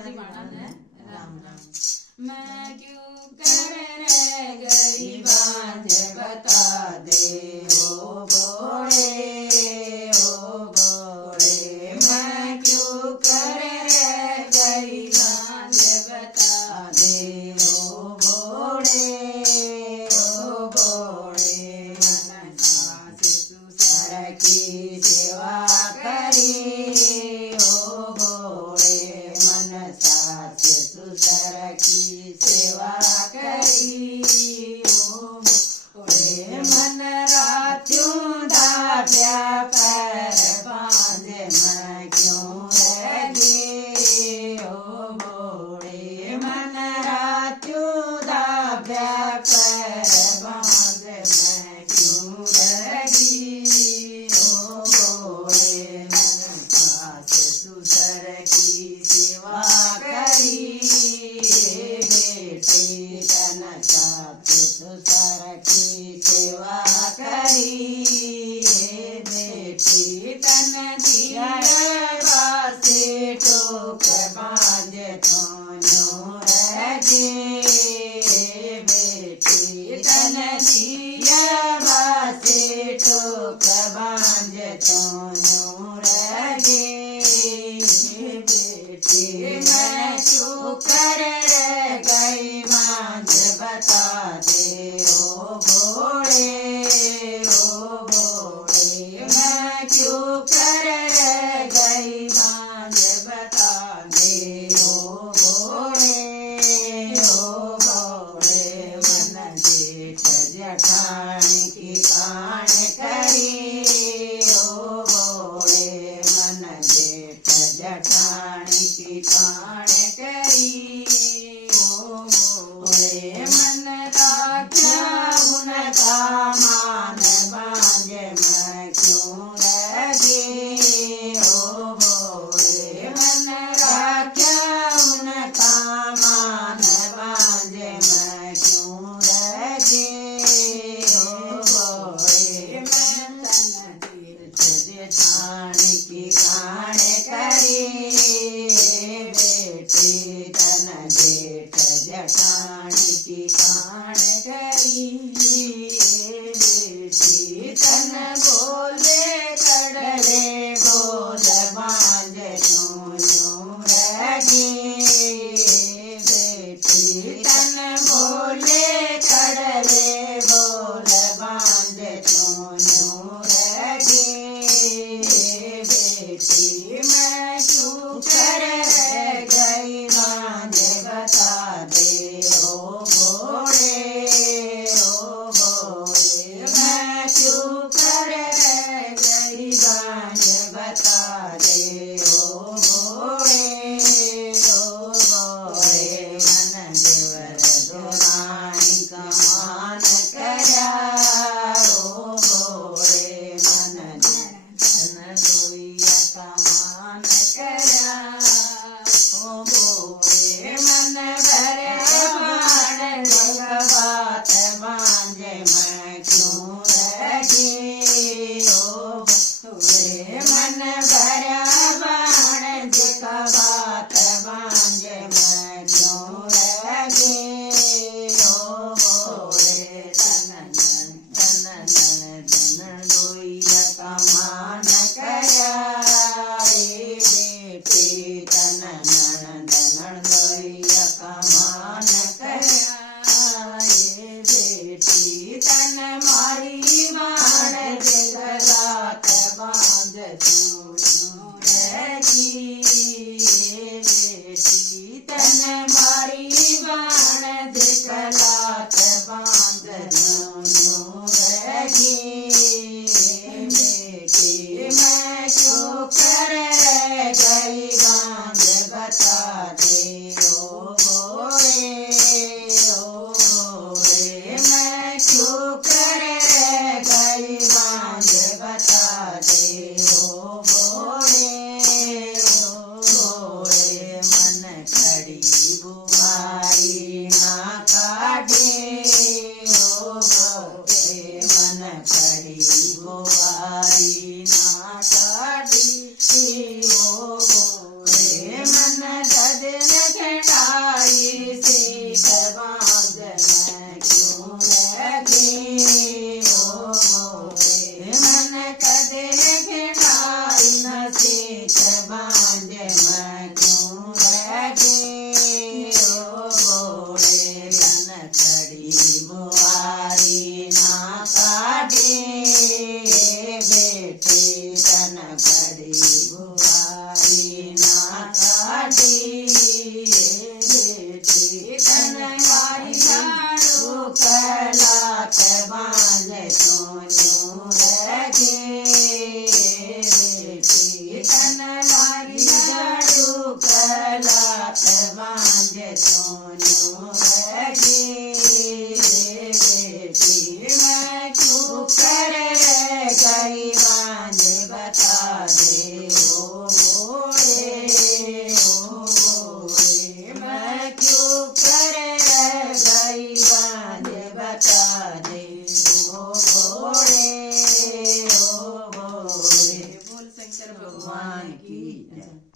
हरी महाराज है राम राम। मैं क्यों कर रह गई बांझ बता दे ओ भोले ओ भोले। मैं क्यों कर रह गई बांझ बता दे ओ भोले ओ भोले। मन सास ससुर की सेवा करी ओ भोले। मन सास ससुर की सेवा करी ओ भोले। मन रात्यों धाप्या पैर बांधे मैं क्यों रहे ओ भोले। मन रात्यों धाप्या पैर बांधे मैं क्यों रही ओ भोले। मन सास ससुर की सेवा करी बेटी तन सास ससुर की सेवा करी। बेटी तन दिया बासे टोक बांझ थोनो रहे। बेटी तन दिया बासे टोक बांझ थोनो रहे। बेटी मैं क्यों कर रह गई बांझ बता दे ओ भोले ओ भोले। मैं क्यों कर रह गई बांझ बता दे ओ भोले ओ भोले। मन जेठ जठानी की कान करी ओ भोले। मन जेठ जठानी की कान करी ओ भोले। मन राख्या उनका मान बांझ मैं क्यों रहे ओ भोले। मन राख्या उनका मान बांझ मैं क्यों रहे ओ भोले। मैं तन तीर्थ जेठानी की कान करी। बेटी तन जेठ जठानी की लात मांझ सोनू लगी बेटी मैं क्यों कर गई बांझ बता दे ओ भोले मैं क्यों कर गई बांझ बता दे ओ भोले बोल शंकर भगवान की जय।